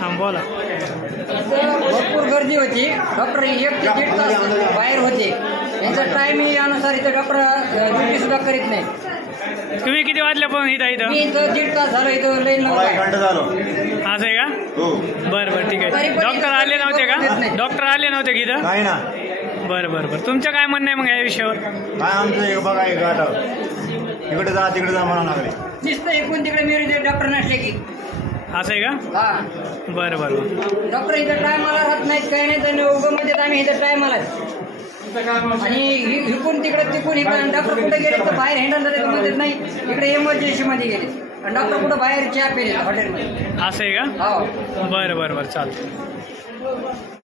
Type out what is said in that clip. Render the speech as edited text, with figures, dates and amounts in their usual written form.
हां बोला. भरपूर गर्दी होती. डॉक्टर 1 ते 1.5 तास बाहेर होते. यांचा टायमिंग अनुसार इथं डॉक्टर ड्युटी सुद्धा करीत नाही. तुम्ही किती वाजल्यापासून इथं मी इथं 1.5 तास झालं इथं लाईन मला 1 घंटा झालो. असं आहे का? हो. बरं बरं ठीक आहे. डॉक्टर आले नव्हते का? डॉक्टर आले नव्हते की इथं? नाही ना. बरं बरं बरं. तुमचं काय म्हणणं आहे मग या विषयावर? काय आमचं एक बघा एक गाठ इकडे जा तिकडे जा म्हणा लागले. नुसतं एकूण तिकडे मिळून डॉक्टर नसले की. असं आहे का? हा. बरं बरं. डॉक्टर इथं टायमाला राहत नाहीत काही नाही. तर उगं म्हणजे आम्ही इथं टायमाला आणि इकून तिकडे तिकून इकडे. डॉक्टर कुठे गेले तर बाहेर हँडल झाले तर म्हणतात नाही इकडे इमर्जन्सी मध्ये गेले. आणि डॉक्टर कुठं बाहेर चहा पेले हॉटेलमध्ये. असं आहे का? हो. बरं बरं बरं चालतं.